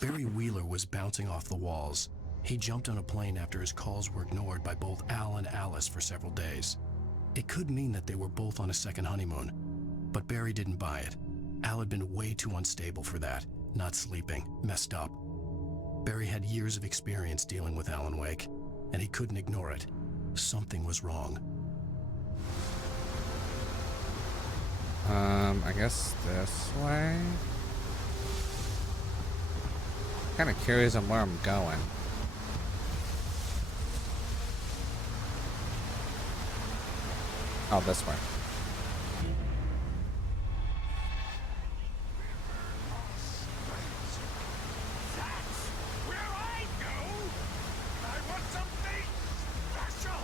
Barry Wheeler was bouncing off the walls. He jumped on a plane after his calls were ignored by both Al and Alice for several days. It could mean that they were both on a second honeymoon, but Barry didn't buy it. Al had been way too unstable for that, not sleeping, messed up. Barry had years of experience dealing with Alan Wake, and he couldn't ignore it. Something was wrong. I guess this way. Kind of curious on where I'm going. Oh, this way. That's where I go. I want something special.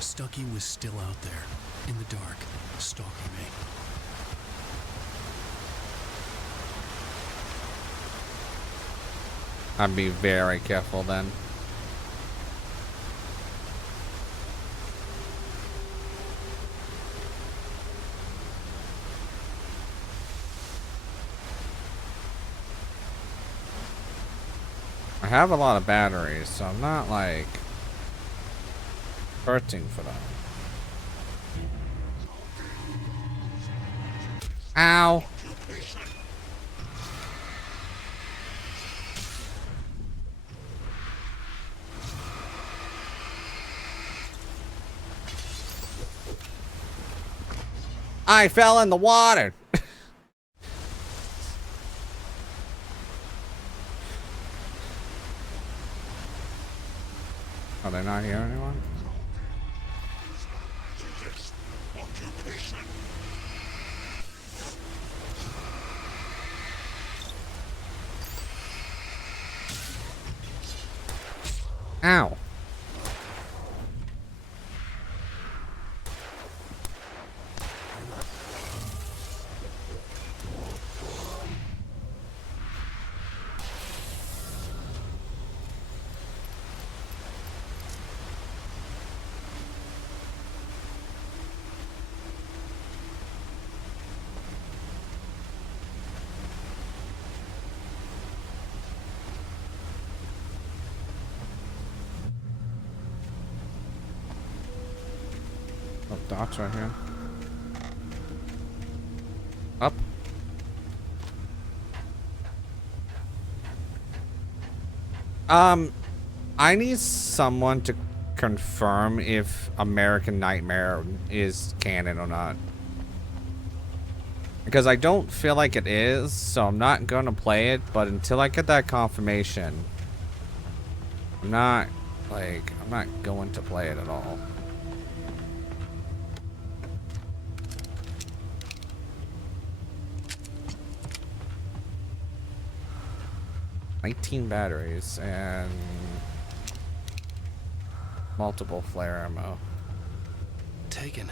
Stucky was still out there, in the dark, stalking me. I'd be very careful then. I have a lot of batteries, so I'm not like hurting for them. Ow! I fell in the water. Are they not here anymore? Ow. Oh, docks right here. Up. I need someone to confirm if American Nightmare is canon or not. Because I don't feel like it is, so I'm not gonna play it, but until I get that confirmation, I'm not going to play it at all. $19 batteries and multiple flare ammo. Taken.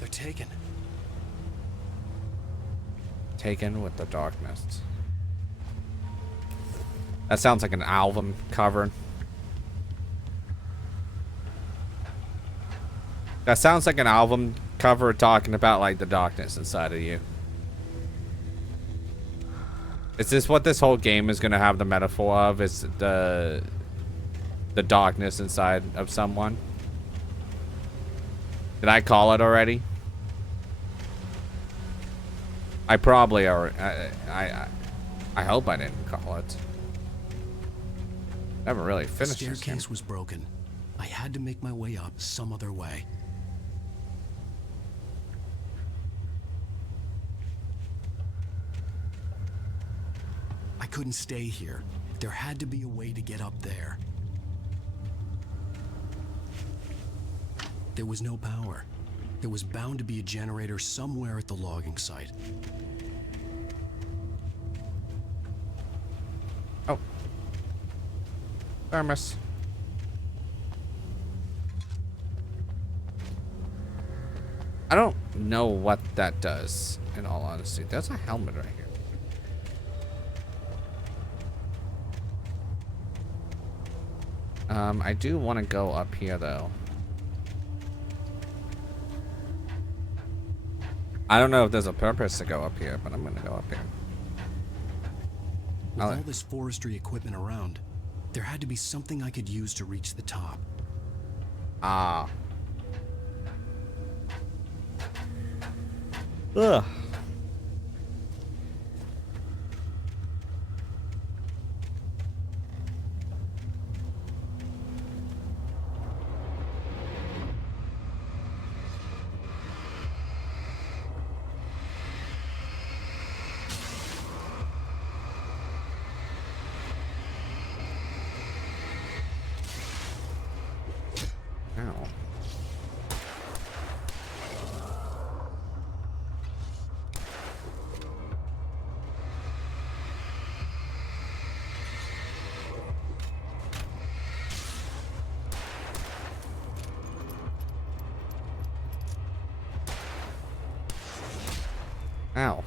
They're taken. Taken with the darkness. That sounds like an album cover. That sounds like an album cover talking about like the darkness inside of you. Is this what this whole game is gonna have the metaphor of? Is the darkness inside of someone? Did I call it already? I probably are. I hope I didn't call it. Never really finished The this game. staircase was broken. I had to make my way up some other way. I couldn't stay here. There had to be a way to get up there. There was no power. There was bound to be a generator somewhere at the logging site. Oh. Thermos. I don't know what that does, in all honesty. There's a helmet right here. I do want to go up here, though. I don't know if there's a purpose to go up here, but I'm going to go up here. With all this forestry equipment around, there had to be something I could use to reach the top. Ah. Ugh. Ow. Ow.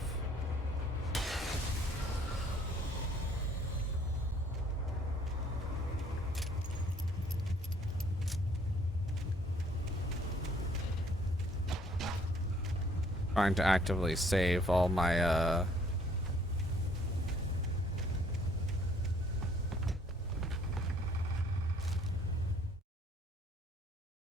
Trying to actively save all my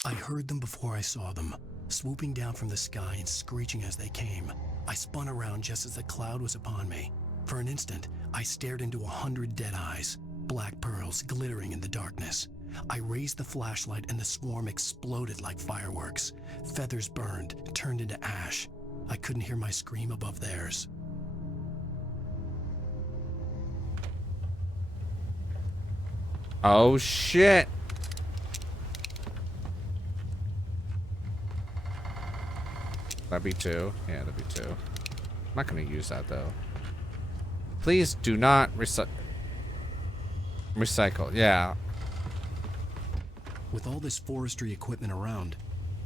I heard them before I saw them, swooping down from the sky and screeching as they came. I spun around just as the cloud was upon me. For an instant, I stared into 100 dead eyes, black pearls glittering in the darkness. I raised the flashlight and the swarm exploded like fireworks. Feathers burned, turned into ash. I couldn't hear my scream above theirs. Oh shit. That'd be 2. Yeah, that'd be 2. I'm not gonna use that though. Please do not recycle. Yeah. With all this forestry equipment around,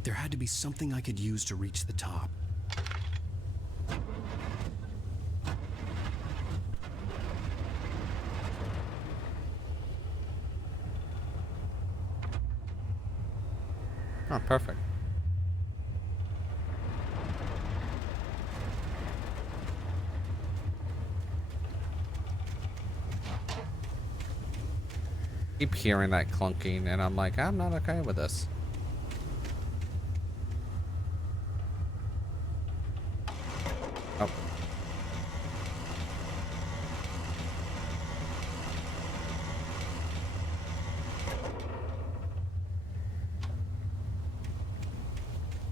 there had to be something I could use to reach the top. Oh, perfect. Keep hearing that clunking, and I'm like, I'm not okay with this. Oh.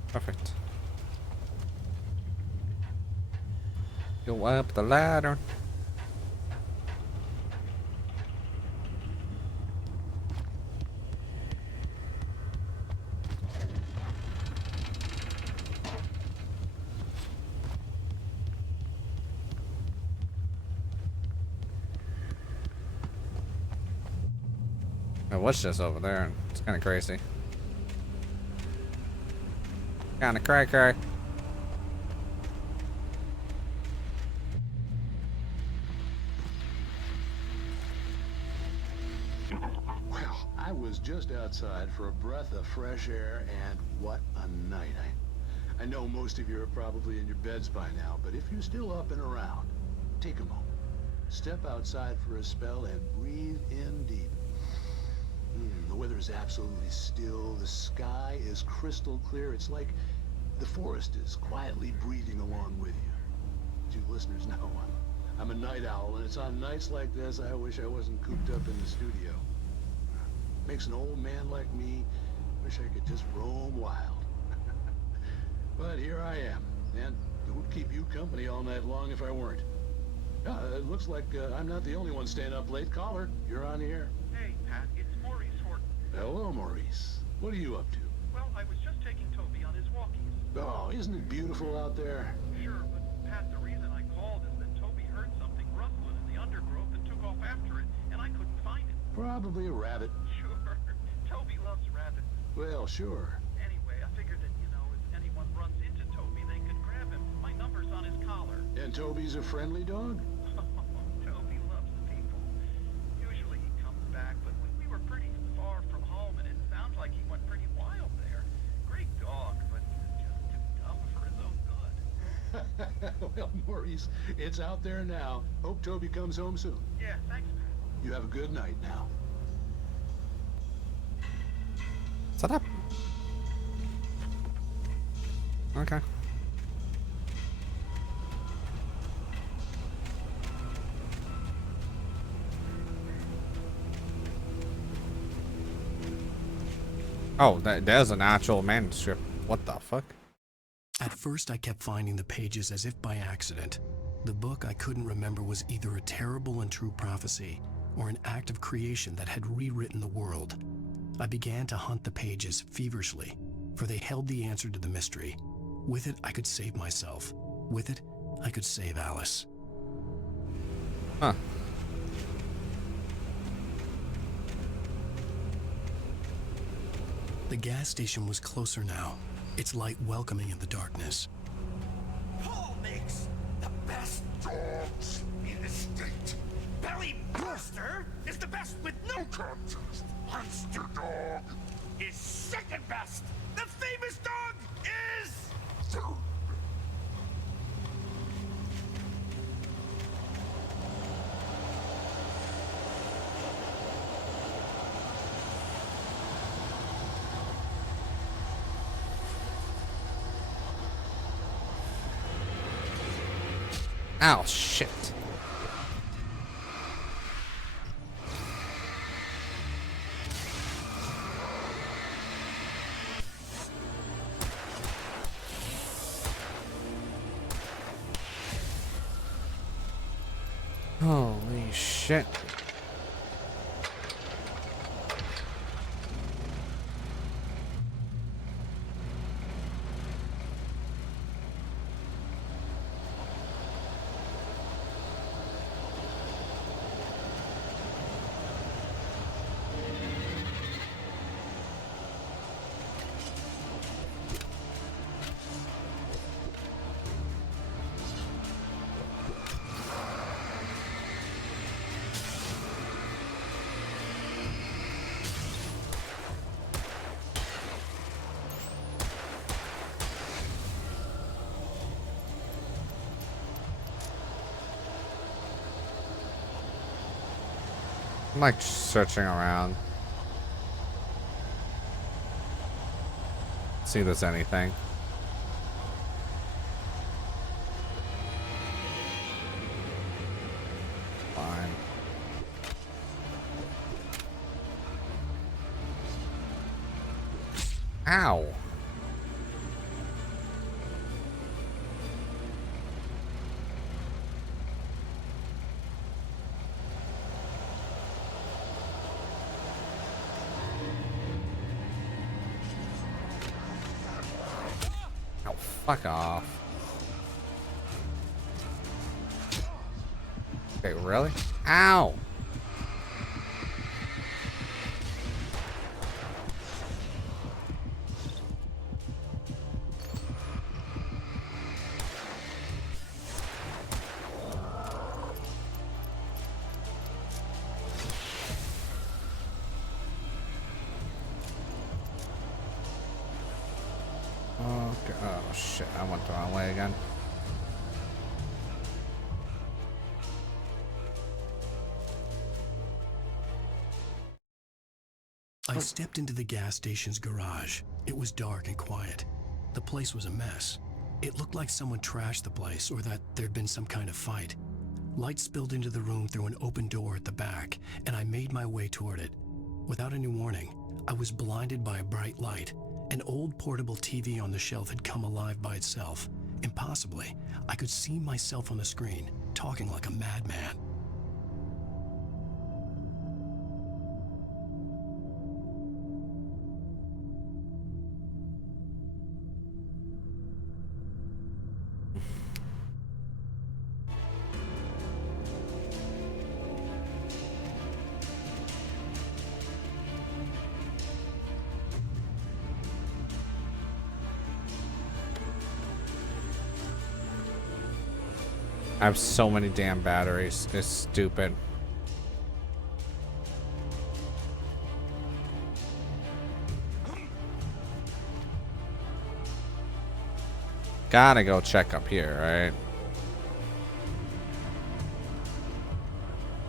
Perfect. Go up the ladder. What's this over there? It's kind of crazy. Kind of cray-cray. Well, I was just outside for a breath of fresh air, and what a night. I know most of you are probably in your beds by now, but if you're still up and around, take a moment. Step outside for a spell and breathe in deep. The weather is absolutely still. The sky is crystal clear. It's like the forest is quietly breathing along with you. You listeners know I'm a night owl, and it's on nights like this I wish I wasn't cooped up in the studio. Makes an old man like me wish I could just roam wild. But here I am, and it would keep you company all night long if I weren't. It looks like I'm not the only one staying up late. Caller, you're on the air. Hey, Pat, it's Maurice Horton. Hello, Maurice. What are you up to? Well, I was just taking Toby on his walkies. Oh, isn't it beautiful out there? Sure, but Pat, the reason I called is that Toby heard something rustling in the undergrowth and took off after it, and I couldn't find it. Probably a rabbit. Sure. Toby loves rabbits. Well, sure. Anyway, I figured that, if anyone runs into Toby, they could grab him. My number's on his collar. And Toby's a friendly dog? Toby loves people. Usually he comes back, but we were pretty far from home, and it sounds like he went pretty wild there. Great dog, but just too dumb for his own good. Well, Maurice, it's out there now. Hope Toby comes home soon. Yeah, thanks, man. You have a good night now. Shut up. Okay. Oh, there's an actual manuscript. What the fuck? At first, I kept finding the pages as if by accident. The book I couldn't remember was either a terrible and true prophecy or an act of creation that had rewritten the world. I began to hunt the pages feverishly, for they held the answer to the mystery. With it, I could save myself. With it, I could save Alice. Huh. The gas station was closer now, its light welcoming in the darkness. Paul makes the best dogs in the state. Belly Buster is the best with no contest. Monster Dog is second best. The famous dog is third. Ow, shit. Holy shit. I'm like searching around. See if there's anything. Fine. Ow. Fuck off. Okay, really? Ow! Okay. Oh shit, I went the wrong way again. I stepped into the gas station's garage. It was dark and quiet. The place was a mess. It looked like someone trashed the place or that there'd been some kind of fight. Light spilled into the room through an open door at the back, and I made my way toward it. Without any warning, I was blinded by a bright light. An old portable TV on the shelf had come alive by itself. Impossibly, I could see myself on the screen, talking like a madman. I have so many damn batteries. It's stupid. Gotta go check up here, right?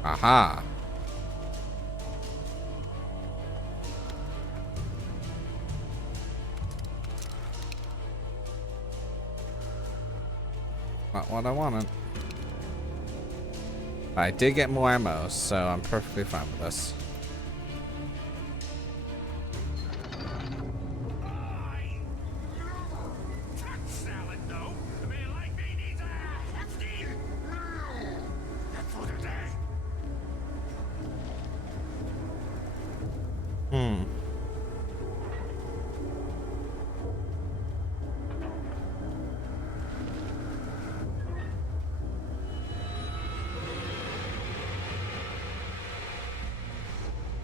Aha. Not what I wanted. I did get more ammo, so I'm perfectly fine with this. Touch salad, though. A man like me needs a hefty meal. That's for the day.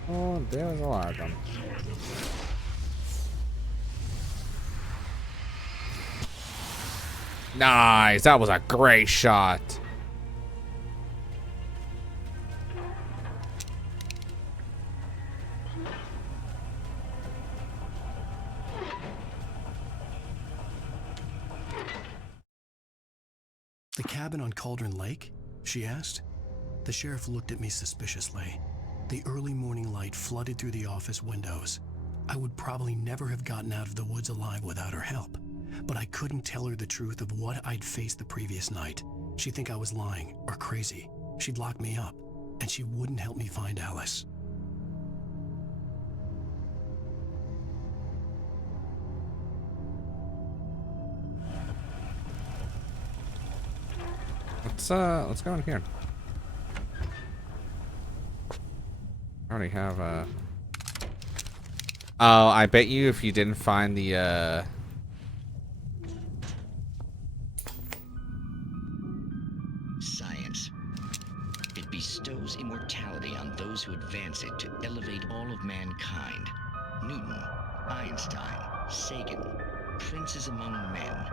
Oh, there was a lot of them. Nice, that was a great shot. The cabin on Cauldron Lake? She asked. The sheriff looked at me suspiciously. The early morning light flooded through the office windows. I would probably never have gotten out of the woods alive without her help, but I couldn't tell her the truth of what I'd faced the previous night. She'd think I was lying or crazy. She'd lock me up, and she wouldn't help me find Alice. Let's go in here. I already have Oh, I bet you if you didn't find the Science. It bestows immortality on those who advance it to elevate all of mankind. Newton, Einstein, Sagan, princes among men.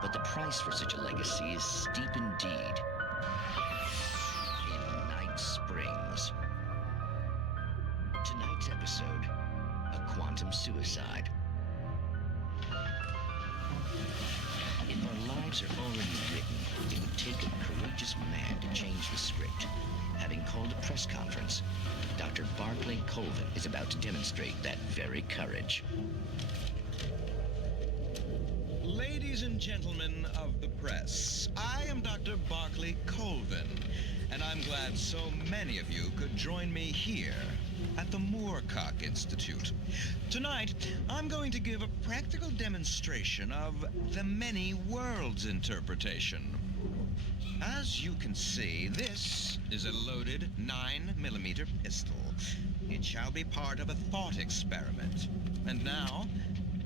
But the price for such a legacy is steep indeed. In Night Springs. Tonight's episode, a quantum suicide. If our lives are already written, it would take a courageous man to change the script. Having called a press conference, Dr. Barclay Colvin is about to demonstrate that very courage. Ladies and gentlemen of the press, I am Dr. Barclay Colvin, and I'm glad so many of you could join me here at the Moorcock Institute. Tonight, I'm going to give a practical demonstration of the many worlds interpretation. As you can see, this is a loaded 9mm pistol. It shall be part of a thought experiment. And now,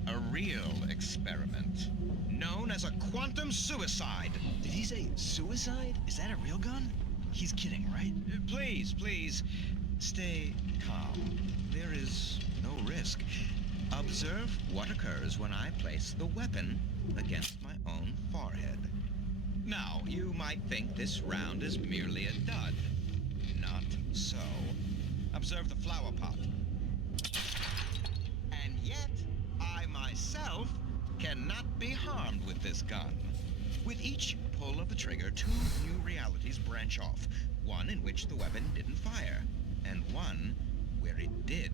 a real experiment, known as a quantum suicide. Did he say suicide? Is that a real gun? He's kidding, right? Please, please, stay calm. There is no risk. Observe what occurs when I place the weapon against my own forehead. Now, you might think this round is merely a dud. Not so. Observe the flower pot. And yet, I myself cannot be harmed with this gun. With each pull of the trigger, two new realities branch off. One in which the weapon didn't fire, and one where it did.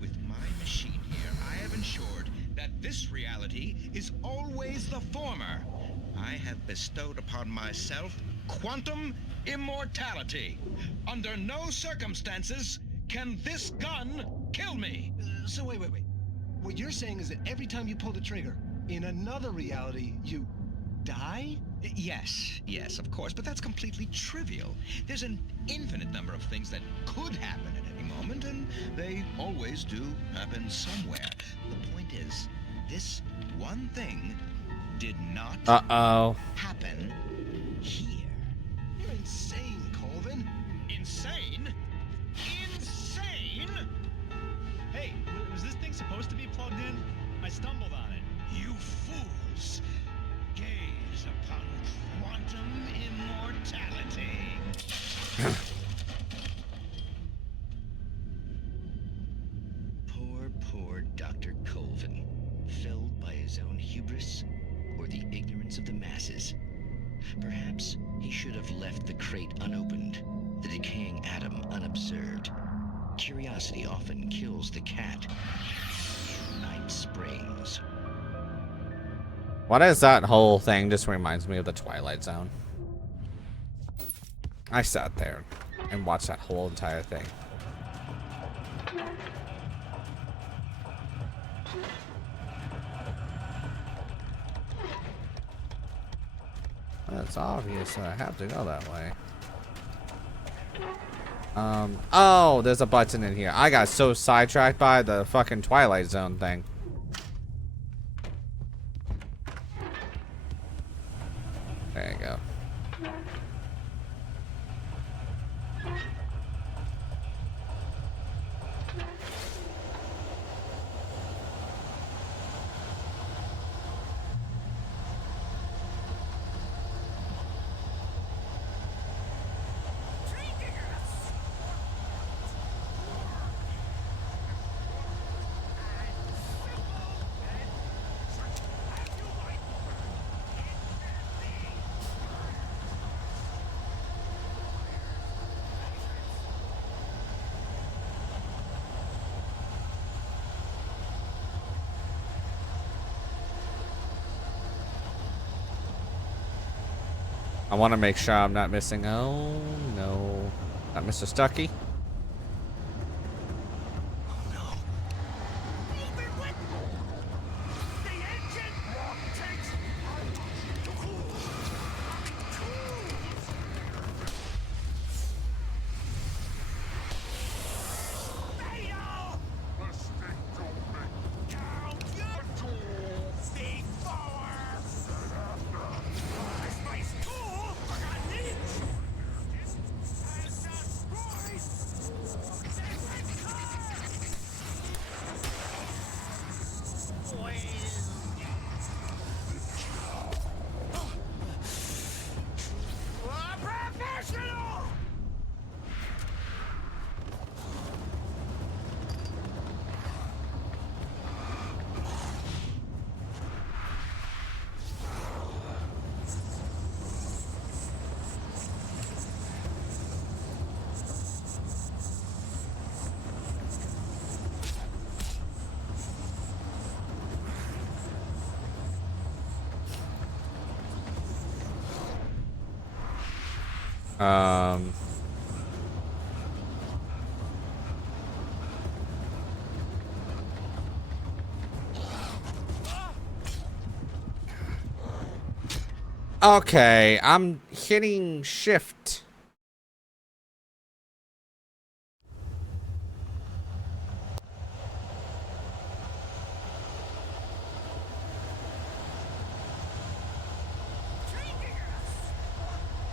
With my machine here, I have ensured that this reality is always the former. I have bestowed upon myself quantum immortality. Under no circumstances can this gun kill me. So wait. What you're saying is that every time you pull the trigger, in another reality, you die? Yes, of course, but that's completely trivial. There's an infinite number of things that could happen at any moment, and they always do happen somewhere. The point is, this one thing did not happen here. You're insane, Colvin. Insane? Insane? Hey, was this thing supposed to be plugged in? I stumbled on it. You fools! Gaze upon quantum immortality. Poor Dr. Colvin, felled by his own hubris or the ignorance of the masses. Perhaps he should have left the crate unopened, the decaying atom unobserved. Curiosity often kills the cat. Night Springs. What is that whole thing? Just reminds me of the Twilight Zone. I sat there and watched that whole entire thing. It's obvious that I have to go that way. Oh, there's a button in here. I got so sidetracked by the fucking Twilight Zone thing. There you go. I want to make sure I'm not missing. Oh, no. Not Mr. Stucky. Okay, I'm hitting shift.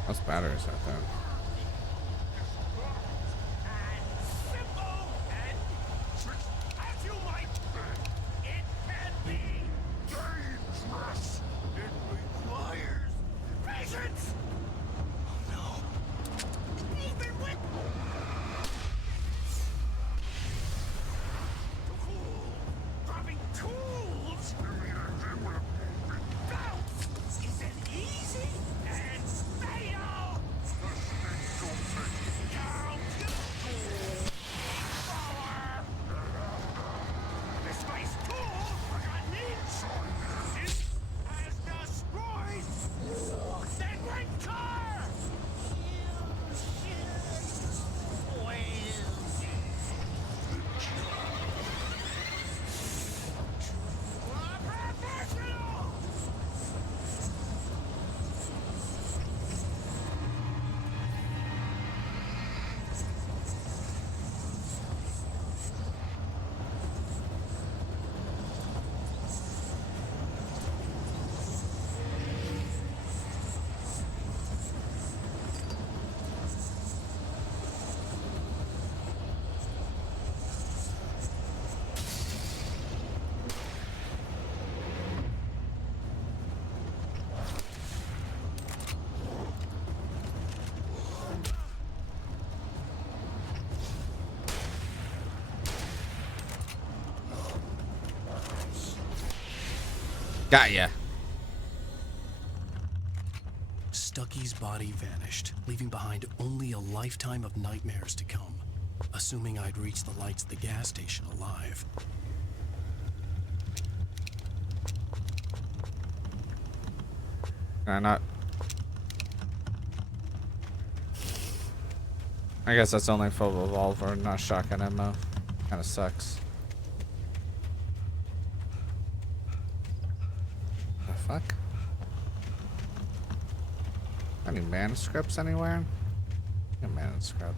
Those batteries out there. Got ya. Stucky's body vanished, leaving behind only a lifetime of nightmares to come. Assuming I'd reached the lights of the gas station alive. Can I not? I guess that's only full revolver, not shotgun ammo. Kinda sucks. The fuck? Any manuscripts anywhere? A manuscript.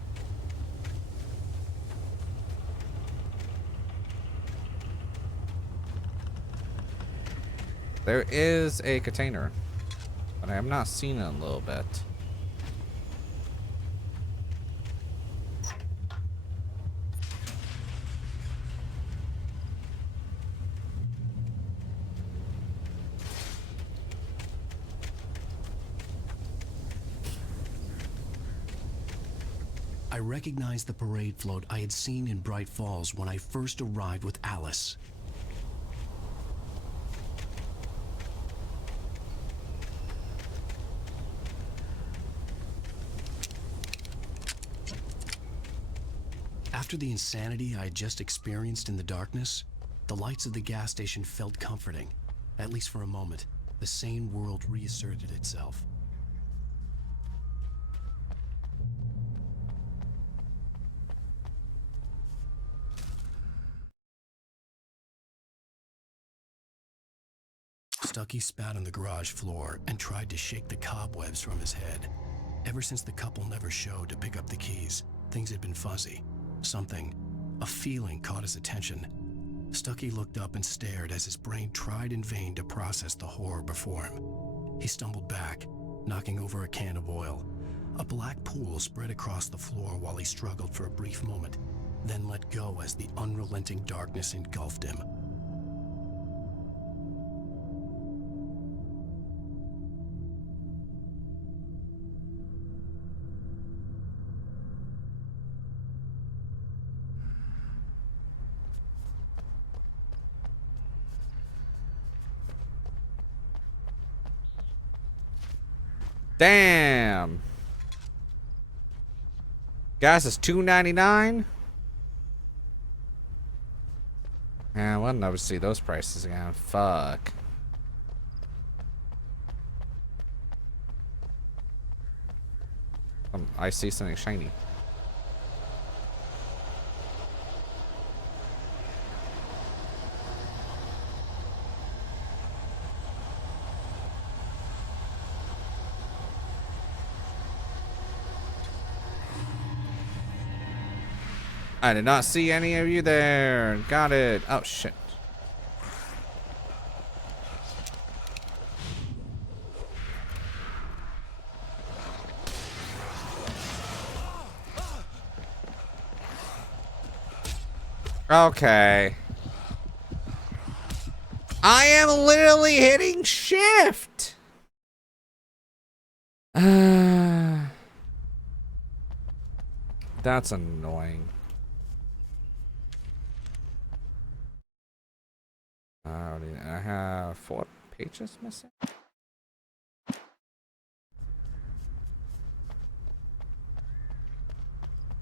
There is a container, but I have not seen it in a little bit. I recognized the parade float I had seen in Bright Falls when I first arrived with Alice. After the insanity I had just experienced in the darkness, the lights of the gas station felt comforting. At least for a moment, the sane world reasserted itself. Stucky spat on the garage floor and tried to shake the cobwebs from his head. Ever since the couple never showed to pick up the keys, things had been fuzzy. Something, a feeling, caught his attention. Stucky looked up and stared as his brain tried in vain to process the horror before him. He stumbled back, knocking over a can of oil. A black pool spread across the floor while he struggled for a brief moment, then let go as the unrelenting darkness engulfed him. Damn. Gas is $2.99. Yeah, I would never see those prices again. Fuck. I see something shiny. I did not see any of you there. Got it. Oh, shit. Okay. I am literally hitting shift. That's annoying. I have 4 pages missing.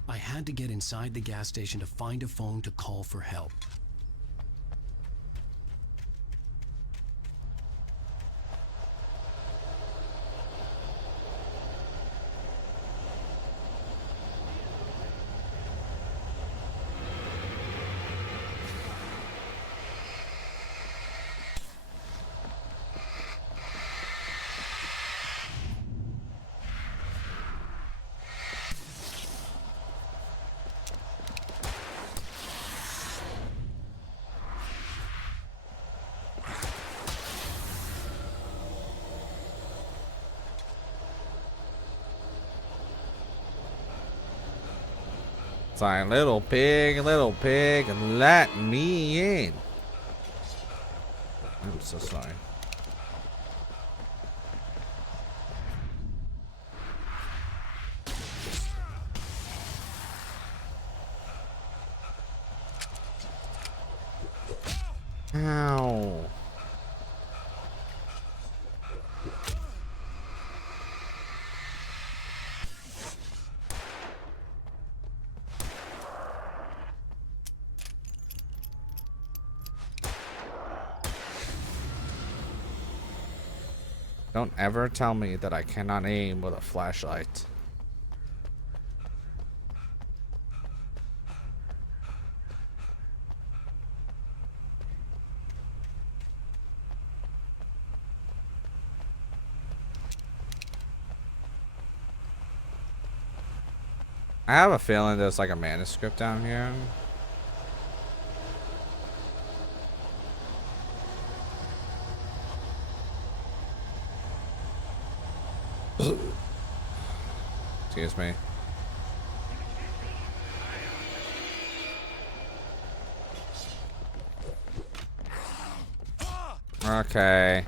I had to get inside the gas station to find a phone to call for help. Sorry, little pig, let me in. I'm so sorry. Ow. Don't ever tell me that I cannot aim with a flashlight. I have a feeling there's like a manuscript down here. Excuse me. Okay.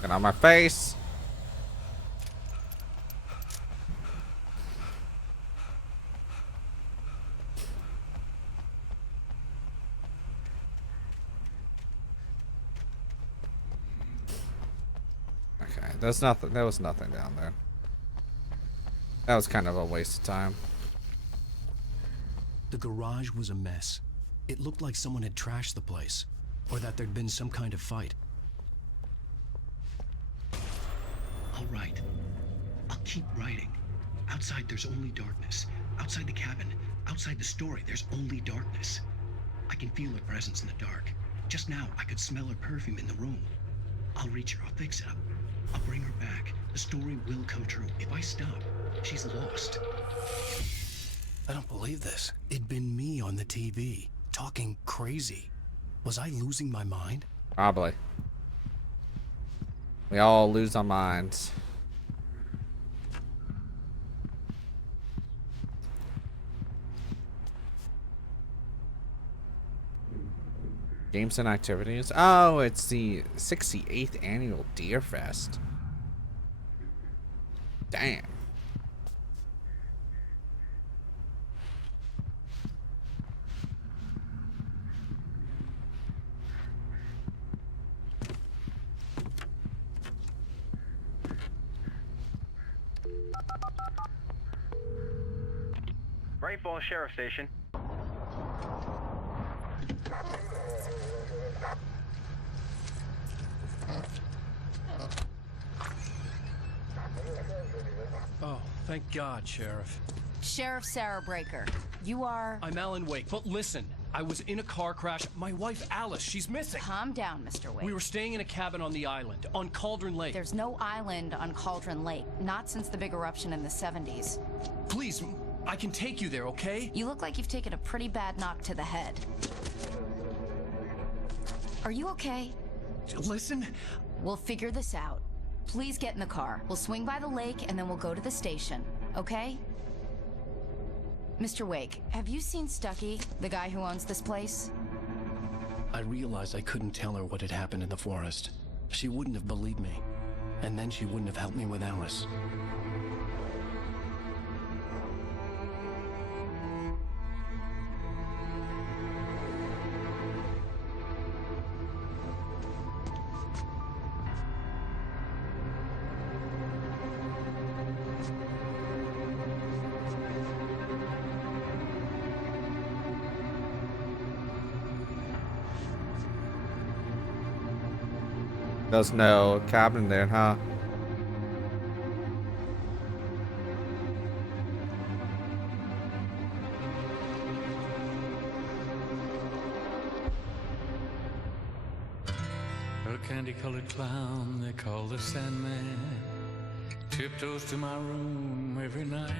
Get on my face. Okay, there's nothing. There was nothing down there. That was kind of a waste of time. The garage was a mess. It looked like someone had trashed the place, or that there'd been some kind of fight. All right. I'll keep writing. Outside, there's only darkness. Outside the cabin, outside the story, there's only darkness. I can feel her presence in the dark. Just now, I could smell her perfume in the room. I'll reach her. I'll fix it up. I'll bring her back. The story will come true. If I stop, she's lost. I don't believe this. It'd been me on the TV, talking crazy. Was I losing my mind? Probably. We all lose our minds. Games and activities. Oh, it's the 68th annual Deer Fest. Damn. Great Falls Sheriff Station. Oh, thank God, Sheriff. Sheriff Sarah Breaker, you are... I'm Alan Wake, but listen, I was in a car crash. My wife, Alice, she's missing. Calm down, Mr. Wake. We were staying in a cabin on the island, on Cauldron Lake. There's no island on Cauldron Lake, not since the big eruption in the 70s. Please, I can take you there, okay? You look like you've taken a pretty bad knock to the head. Are you okay? Listen. We'll figure this out. Please get in the car. We'll swing by the lake and then we'll go to the station, okay? Mr. Wake, have you seen Stucky, the guy who owns this place? I realized I couldn't tell her what had happened in the forest. She wouldn't have believed me. And then she wouldn't have helped me with Alice. There's no cabin there, huh? A candy-colored clown they call the Sandman tiptoes to my room every night,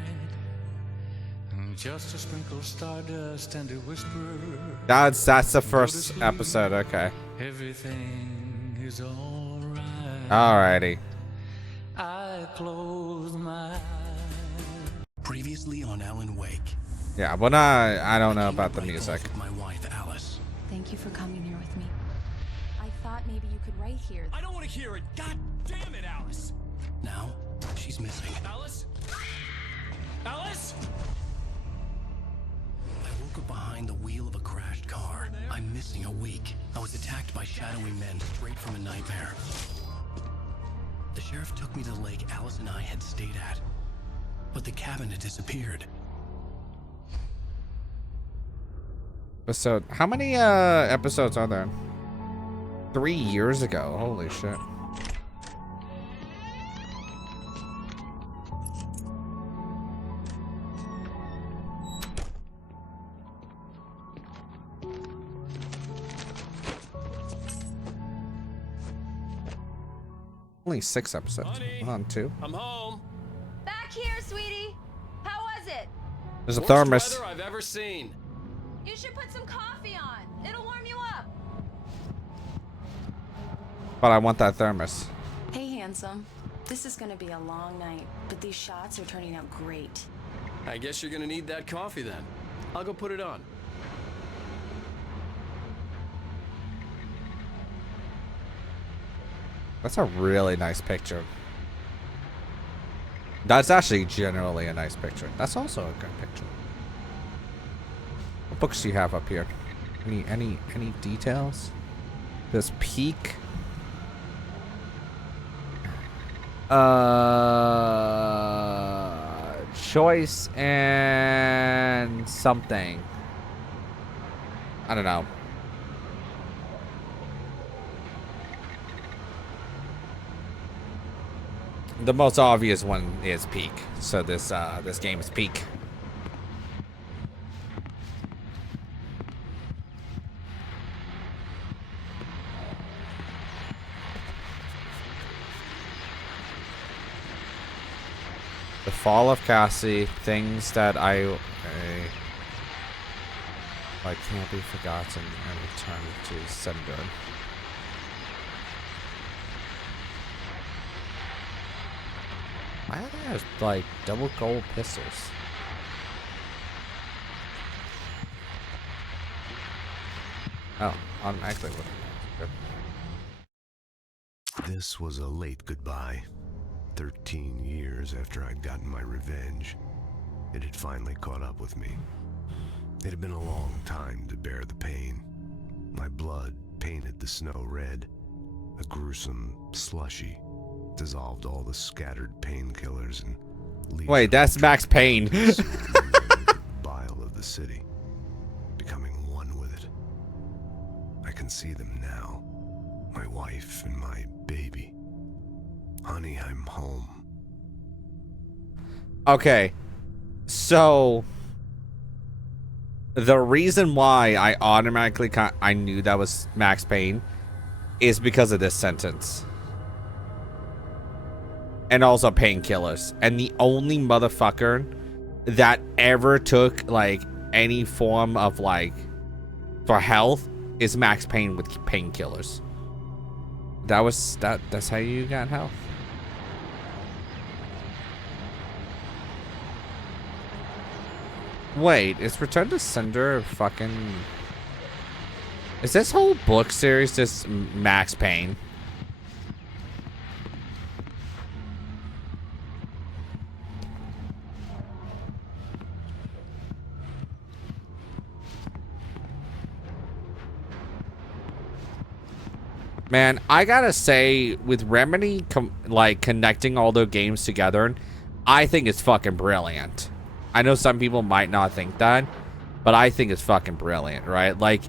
and just to sprinkle stardust and to whisper. That's the first episode. Okay. Everything is all right. Alrighty. I close my eyes. Previously on Alan Wake. Yeah, but I don't know about the music. My wife. Thank you for coming here with me. I thought maybe you could write here. I don't want to hear it. God damn it, Alice. Now, she's missing. Alice? Alice? I woke up behind the wheel of a crashed car. I'm missing a week. I was attacked by shadowy men straight from a nightmare. The sheriff took me to the lake Alice and I had stayed at. But the cabin had disappeared. So, how many episodes are there? 3 years ago. Holy shit. Only 6 episodes. Honey, on 2. I'm home. Back here, sweetie. How was it? There's a Worst thermos. weather I've ever seen. You should put some coffee on. It'll warm you up. But I want that thermos. Hey, handsome. This is gonna be a long night, but these shots are turning out great. I guess you're gonna need that coffee then. I'll go put it on. That's a really nice picture. That's actually generally a nice picture. That's also a good picture. What books do you have up here? Any details? This peak. Choice and something. I don't know. The most obvious one is Peak. So this game is Peak. The Fall of Cassie, things that I can't be forgotten and return to sender. Why are there like double gold pistols? Oh, automatically. Good. This was a late goodbye. 13 years after I'd gotten my revenge, it had finally caught up with me. It had been a long time to bear the pain. My blood painted the snow red. A gruesome slushy dissolved all the scattered painkillers and wait, that's Max Payne. bile of the city, becoming one with it. I can see them now. My wife and my baby. Honey, I'm home. Okay, so the reason why I automatically I knew that was Max Payne is because of this sentence. And also painkillers. And the only motherfucker that ever took like any form of like for health is Max Payne with painkillers. That's how you got health. Wait, is Return to Sender fucking... Is this whole book series just Max Payne? Man, I gotta say, with Remedy like connecting all their games together, I think it's fucking brilliant. I know some people might not think that, but I think it's fucking brilliant, right? Like,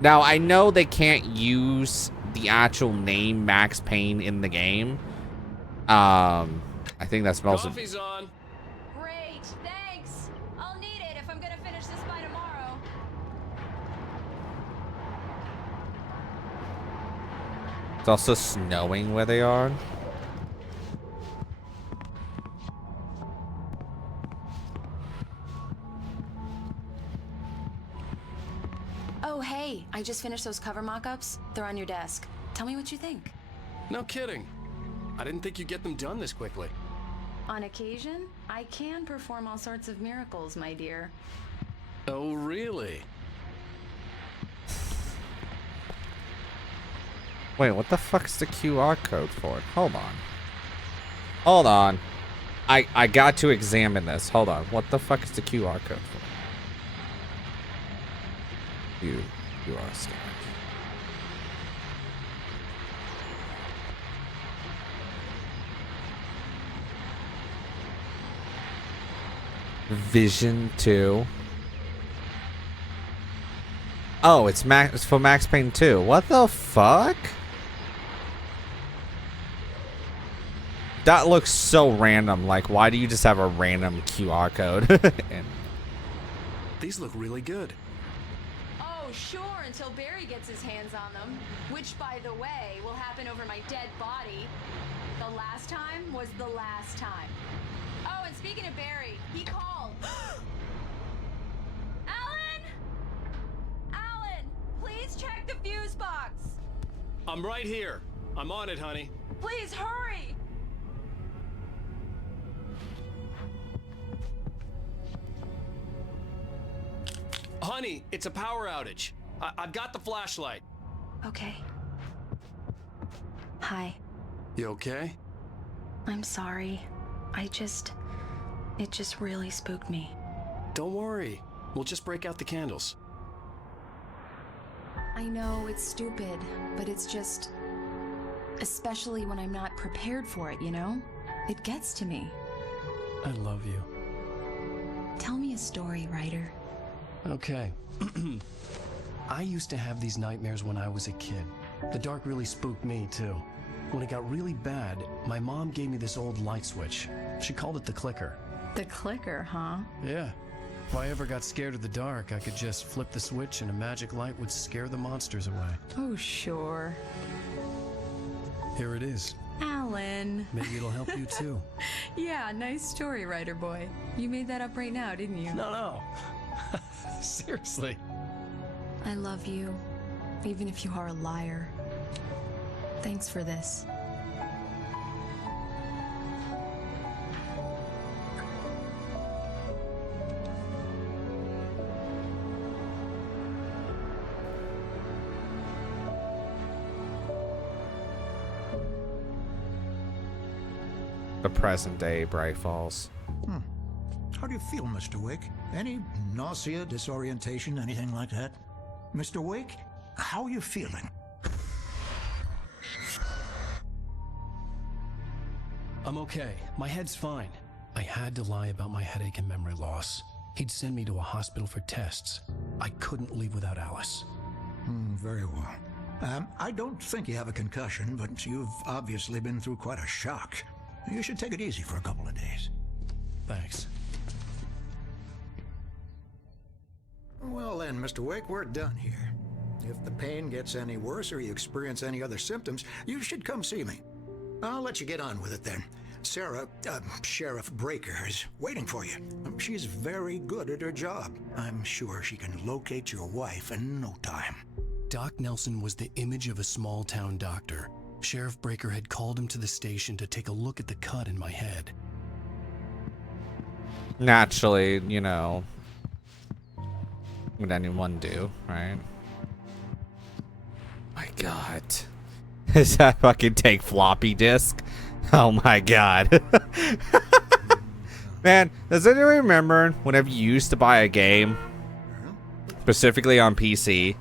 now I know they can't use the actual name Max Payne in the game. I think that's most of... Coffee's on. Great, thanks. I'll need it if I'm gonna finish this by tomorrow. It's also snowing where they are. Oh, hey, I just finished those cover mock-ups. They're on your desk. Tell me what you think. No kidding. I didn't think you'd get them done this quickly. On occasion, I can perform all sorts of miracles, my dear. Oh, really? Wait, what the fuck's the QR code for? Hold on. Hold on. I got to examine this. Hold on. What the fuck is the QR code for? You are scared. Vision 2. Oh, it's for Max Payne 2. What the fuck? That looks so random. Like, why do you just have a random QR code? And These look really good. Oh, sure, until Barry gets his hands on them. Which, by the way, will happen over my dead body. The last time was the last time. Oh, and speaking of Barry, he called. Alan! Alan, please check the fuse box. I'm right here. I'm on it, honey. Please hurry. Honey, it's a power outage. I've got the flashlight. Okay. Hi. You okay? I'm sorry. It just really spooked me. Don't worry. We'll just break out the candles. I know it's stupid, but it's just... Especially when I'm not prepared for it, you know? It gets to me. I love you. Tell me a story, writer. Okay. I used to have these nightmares when I was a kid. The dark really spooked me, too. When it got really bad, my mom gave me this old light switch. She called it the clicker. The clicker, huh? Yeah. If I ever got scared of the dark, I could just flip the switch and a magic light would scare the monsters away. Oh, sure. Here it is. Alan. Maybe it'll help you, too. Yeah, nice story, writer boy. You made that up right now, didn't you? No. Seriously. I love you, even if you are a liar. Thanks for this. the present day Bright Falls. How do you feel, Mr. Wake? Any nausea, disorientation, anything like that? Mr. Wake, how are you feeling? I'm okay. My head's fine. I had to lie about my headache and memory loss. He'd send me to a hospital for tests. I couldn't leave without Alice. Very well. I don't think you have a concussion, but you've obviously been through quite a shock. You should take it easy for a couple of days. Thanks. Well then, Mr. Wake, we're done here. If the pain gets any worse or you experience any other symptoms, you should come see me. I'll let you get on with it then. Sarah, Sheriff Breaker, is waiting for you. She's very good at her job. I'm sure she can locate your wife in no time. Doc Nelson was the image of a small-town doctor. Sheriff Breaker had called him to the station to take a look at the cut in my head. Naturally, you know, would anyone do, right? My God. Does that fucking take floppy disk? Oh my God. Man, does anyone remember whenever you used to buy a game, specifically on PC,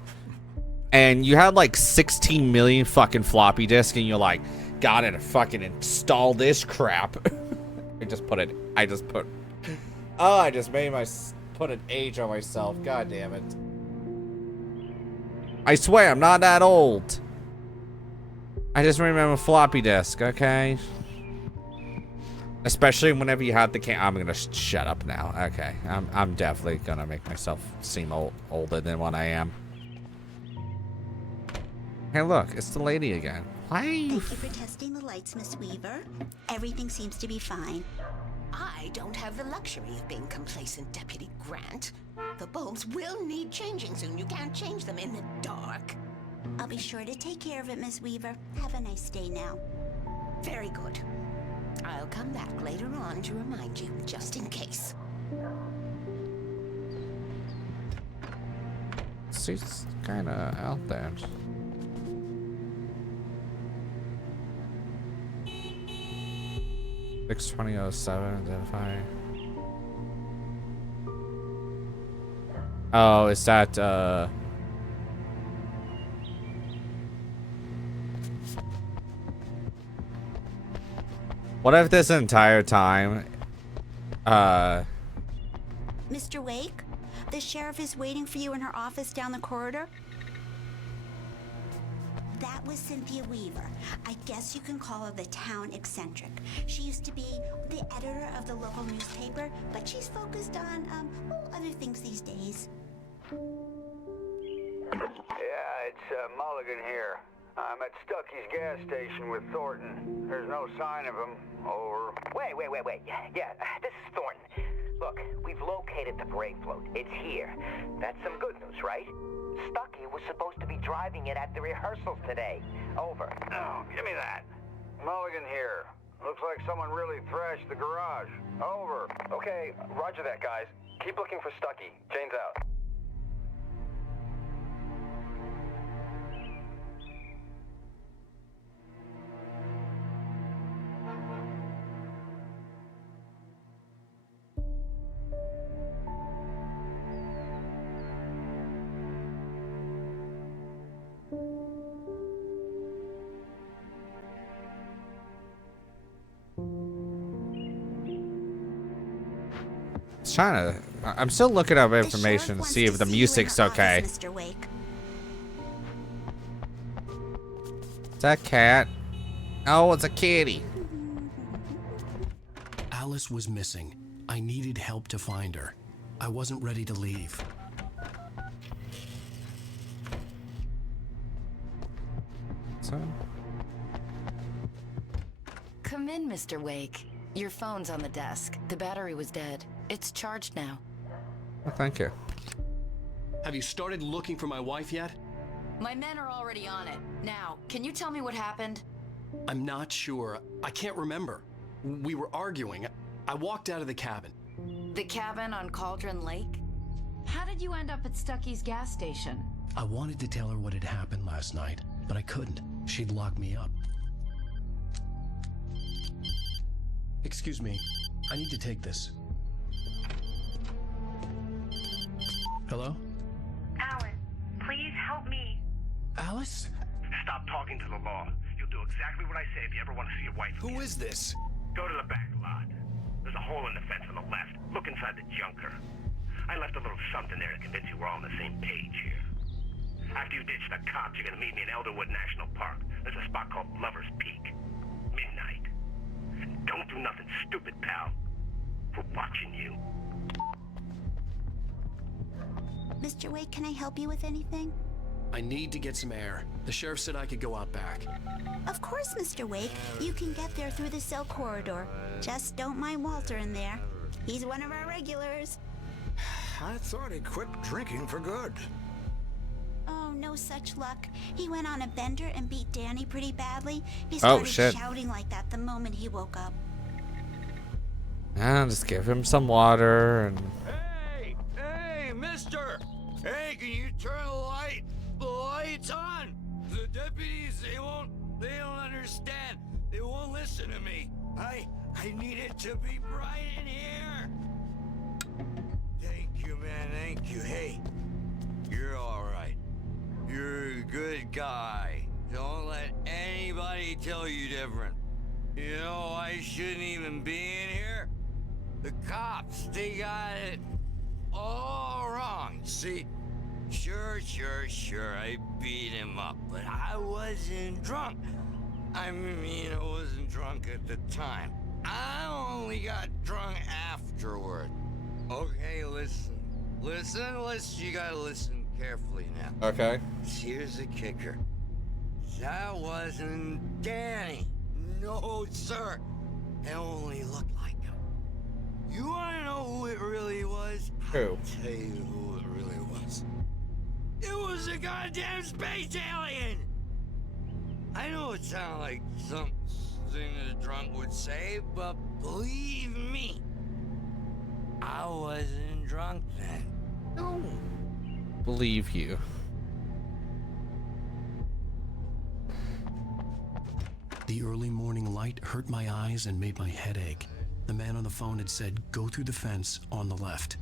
and you had like 16 million fucking floppy disk and you're like, gotta fucking install this crap. I just put an age on myself. God damn it. I swear, I'm not that old. I just remember floppy disk, okay? Especially whenever you had the I'm gonna shut up now. Okay, I'm definitely gonna make myself seem older than what I am. Hey, look, it's the lady again. Why are you? Thank you for testing the lights, Miss Weaver. Everything seems to be fine. I don't have the luxury of being complacent, Deputy Grant. The bulbs will need changing soon. You can't change them in the dark. I'll be sure to take care of it, Miss Weaver. Have a nice day now. Very good. I'll come back later on to remind you, just in case. She's kind of out there. 62007, identify. Oh, is that what if this entire time Mr. Wake, the sheriff is waiting for you in her office down the corridor. That was Cynthia Weaver. I guess you can call her the town eccentric. She used to be the editor of the local newspaper, but she's focused on, other things these days. Yeah, it's Mulligan here. I'm at Stucky's gas station with Thornton. There's no sign of him. Over. Wait. Yeah, this is Thornton. Look, we've located the parade float. It's here. That's some good news, right? Stucky was supposed to be driving it at the rehearsals today. Over. Oh, give me that. Mulligan here. Looks like someone really thrashed the garage. Over. Okay, roger that, guys. Keep looking for Stucky. Jane's out. I'm still looking up information to see if the music's okay. Mr. Wake. Is that cat? Oh, it's a kitty. Alice was missing. I needed help to find her. I wasn't ready to leave. So? Come in, Mr. Wake. Your phone's on the desk. The battery was dead. It's charged now. Oh, thank you. Have you started looking for my wife yet? My men are already on it. Now, can you tell me what happened? I'm not sure. I can't remember. We were arguing. I walked out of the cabin. The cabin on Cauldron Lake? How did you end up at Stucky's gas station? I wanted to tell her what had happened last night, but I couldn't. She'd lock me up. Excuse me. I need to take this. Hello? Alan, please help me. Alice? Stop talking to the law. You'll do exactly what I say if you ever want to see your wife again. Who is this? Go to the back lot. There's a hole in the fence on the left. Look inside the junker. I left a little something there to convince you we're all on the same page here. After you ditch the cops, you're gonna meet me in Elderwood National Park. There's a spot called Lover's Peak. Midnight. Don't do nothing stupid, pal. We're watching you. Mr. Wake, can I help you with anything? I need to get some air. The sheriff said I could go out back. Of course, Mr. Wake. You can get there through the cell corridor. Just don't mind Walter in there. He's one of our regulars. I thought he quit drinking for good. Oh, no such luck. He went on a bender and beat Danny pretty badly. He started shouting like that the moment he woke up. And just give him some water and... Hey, mister! Hey, can you turn the light? The light's on! The deputies, they don't understand. They won't listen to me. I need it to be bright in here. Thank you, man, thank you. Hey, you're all right. You're a good guy. Don't let anybody tell you different. You know, I shouldn't even be in here. The cops, they got it all wrong. See, sure, I beat him up, but I wasn't drunk. I mean, I wasn't drunk at the time. I only got drunk afterward. Okay, listen, you gotta listen carefully now. Okay. Here's the kicker. That wasn't Danny. No, sir. It only looked like him. You wanna know who it really was? Who? I'll tell you who it really was. It was a goddamn space alien! I know it sounds like something a drunk would say, but believe me, I wasn't drunk then. No. Believe you. The early morning light hurt my eyes and made my head ache. The man on the phone had said, "Go through the fence on the left."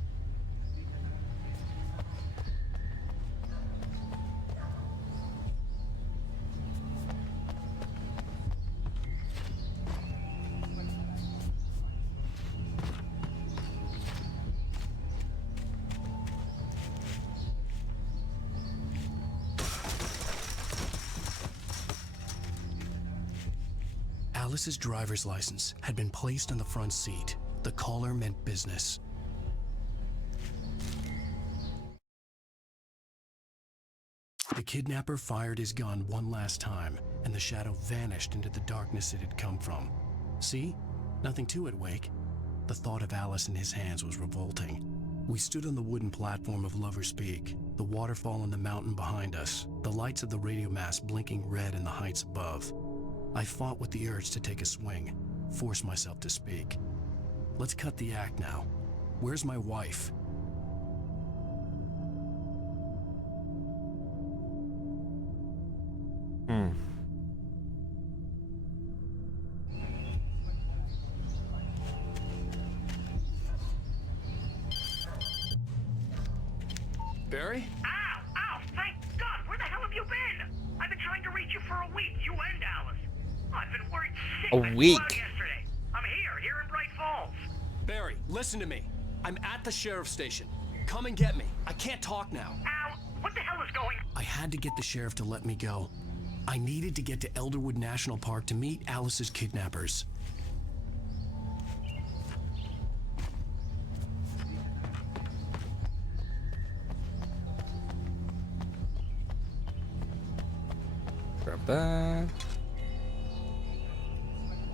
Alice's driver's license had been placed on the front seat. The caller meant business. The kidnapper fired his gun one last time, and the shadow vanished into the darkness it had come from. See? Nothing to it, Wake. The thought of Alice in his hands was revolting. We stood on the wooden platform of Lover's Peak, the waterfall on the mountain behind us, the lights of the radio mast blinking red in the heights above. I fought with the urge to take a swing, force myself to speak. Let's cut the act now. Where's my wife? Barry? Ow! Ow! Thank God! Where the hell have you been? I've been trying to reach you for a week, you and Alice. I've been worried sick. A week? Yesterday. I'm here in Bright Falls. Barry, listen to me. I'm at the sheriff's station. Come and get me. I can't talk now. Ow! What the hell is going on? I had to get the sheriff to let me go. I needed to get to Elderwood National Park to meet Alice's kidnappers. Grab that.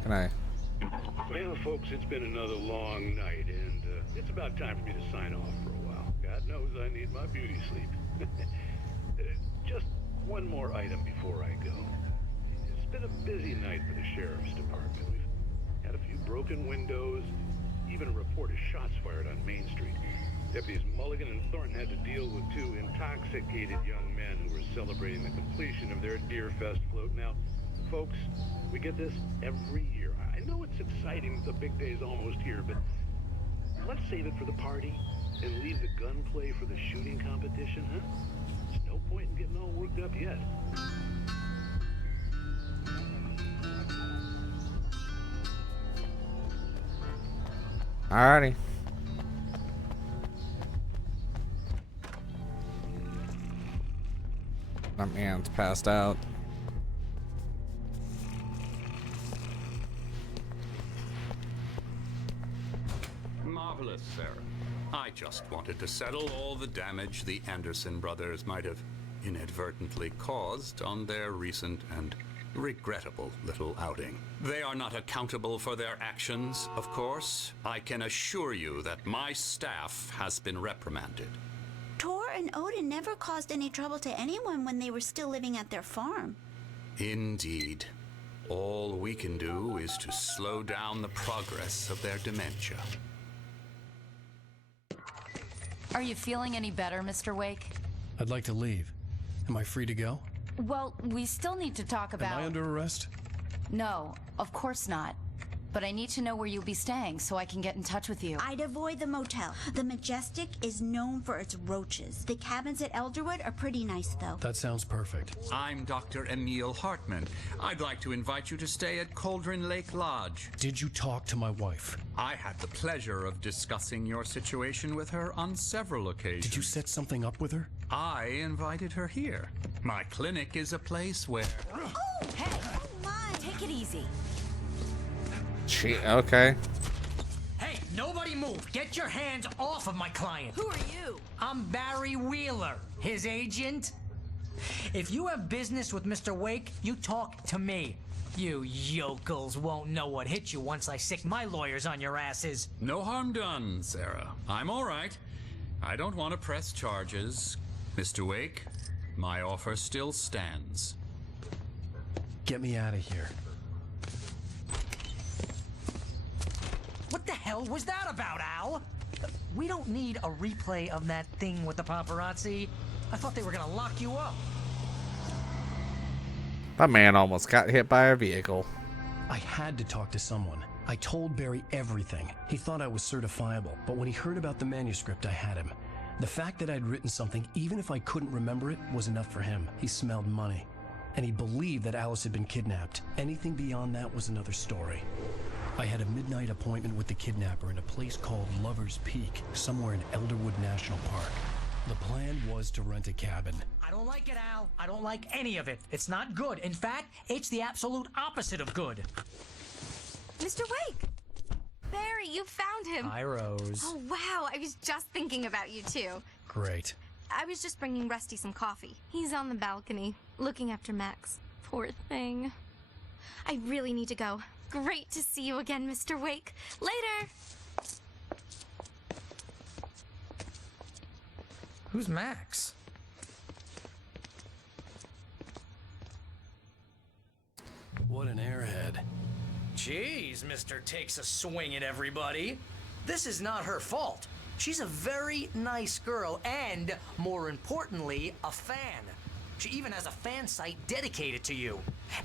Can I? Well, folks, it's been another long night, and it's about time for me to sign off for a while. God knows I need my beauty sleep. Just one more item before I go. It's been a busy night for the sheriff's department. We've had a few broken windows, even a report of shots fired on Main Street. Deputies Mulligan and Thornton had to deal with two intoxicated young men who were celebrating the completion of their Deerfest float. Now, folks, we get this every year. I know it's exciting, the big day's almost here, but let's save it for the party and leave the gunplay for the shooting competition, huh? There's no point in getting all worked up yet. Alrighty. My man's passed out. Marvelous, Sarah. I just wanted to settle all the damage the Anderson brothers might have inadvertently caused on their recent and regrettable little outing. They are not accountable for their actions, of course. I can assure you that my staff has been reprimanded. Tor and Odin never caused any trouble to anyone when they were still living at their farm. Indeed. All we can do is to slow down the progress of their dementia. Are you feeling any better, Mr. Wake? I'd like to leave. Am I free to go? Well, we still need to talk about... Am I under arrest? No, of course not. But I need to know where you'll be staying so I can get in touch with you. I'd avoid the motel. The Majestic is known for its roaches. The cabins at Elderwood are pretty nice, though. That sounds perfect. I'm Dr. Emil Hartman. I'd like to invite you to stay at Cauldron Lake Lodge. Did you talk to my wife? I had the pleasure of discussing your situation with her on several occasions. Did you set something up with her? I invited her here. My clinic is a place where... Oh, hey! Oh, my! Take it easy. Okay. Hey, nobody move. Get your hands off of my client. Who are you? I'm Barry Wheeler, his agent. If you have business with Mr. Wake, you talk to me. You yokels won't know what hit you once I sick my lawyers on your asses. No harm done, Sarah. I'm all right. I don't want to press charges. Mr. Wake, my offer still stands. Get me out of here. What the hell was that about, Al? We don't need a replay of that thing with the paparazzi. I thought they were gonna lock you up. My man almost got hit by a vehicle. I had to talk to someone. I told Barry everything. He thought I was certifiable, but when he heard about the manuscript, I had him. The fact that I'd written something, even if I couldn't remember it, was enough for him. He smelled money. And he believed that Alice had been kidnapped. Anything beyond that was another story. I had a midnight appointment with the kidnapper in a place called Lover's Peak, somewhere in Elderwood National Park. The plan was to rent a cabin. I don't like it, Al. I don't like any of it. It's not good. In fact, it's the absolute opposite of good. Mr. Wake! Barry, you found him! Hi, Rose. Oh, wow. I was just thinking about you, too. Great. I was just bringing Rusty some coffee. He's on the balcony, looking after Max. Poor thing. I really need to go. Great to see you again, Mr. Wake. Later! Who's Max? What an airhead. Jeez, Mr. Takes a swing at everybody. This is not her fault. She's a very nice girl and, more importantly, a fan. She even has a fan site dedicated to you.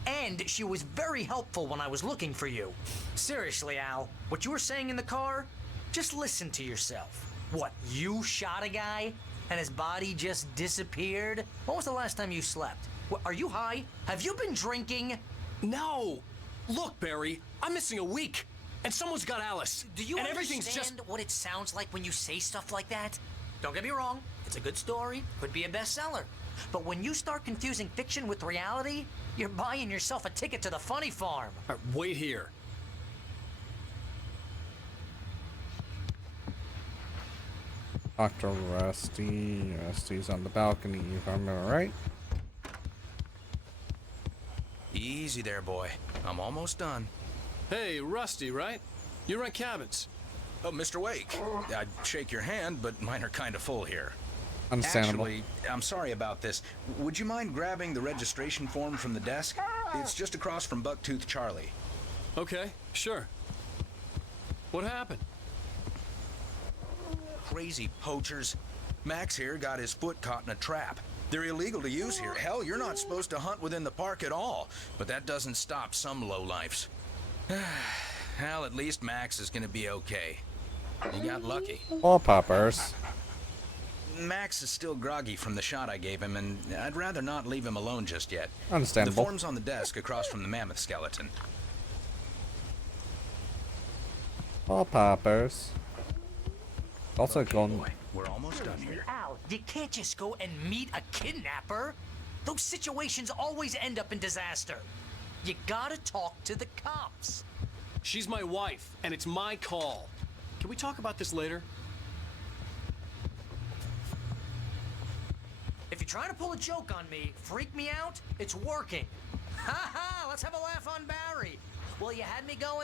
And she was very helpful when I was looking for you. Seriously, Al, what you were saying in the car? Just listen to yourself. What, you shot a guy and his body just disappeared? When was the last time you slept? What, are you high? Have you been drinking? No! Look, Barry, I'm missing a week. And someone's got Alice. Do you and understand everything's just... what it sounds like when you say stuff like that? Don't get me wrong, it's a good story, could be a bestseller. But when you start confusing fiction with reality, you're buying yourself a ticket to the funny farm. All right, wait here. Dr. Rusty. Rusty's on the balcony, if I remember right. Easy there, boy. I'm almost done. Hey, Rusty, right? You rent cabins. Oh, Mr. Wake. I'd shake your hand, but mine are kind of full here. Understandable. Actually, I'm sorry about this. Would you mind grabbing the registration form from the desk? It's just across from Bucktooth Charlie. Okay, sure. What happened? Crazy poachers. Max here got his foot caught in a trap. They're illegal to use here. Hell, you're not supposed to hunt within the park at all. But that doesn't stop some lowlifes. Well, at least Max is gonna be okay. You got lucky. All poppers. Max is still groggy from the shot I gave him, and I'd rather not leave him alone just yet. Understandable. The form's on the desk across from the mammoth skeleton. All poppers. Also going. We're almost done here. Al, you can't just go and meet a kidnapper. Those situations always end up in disaster. You gotta talk to the cops. She's my wife, and it's my call. Can we talk about this later? If you're trying to pull a joke on me, freak me out, it's working. Ha ha, let's have a laugh on Barry. Well, you had me going.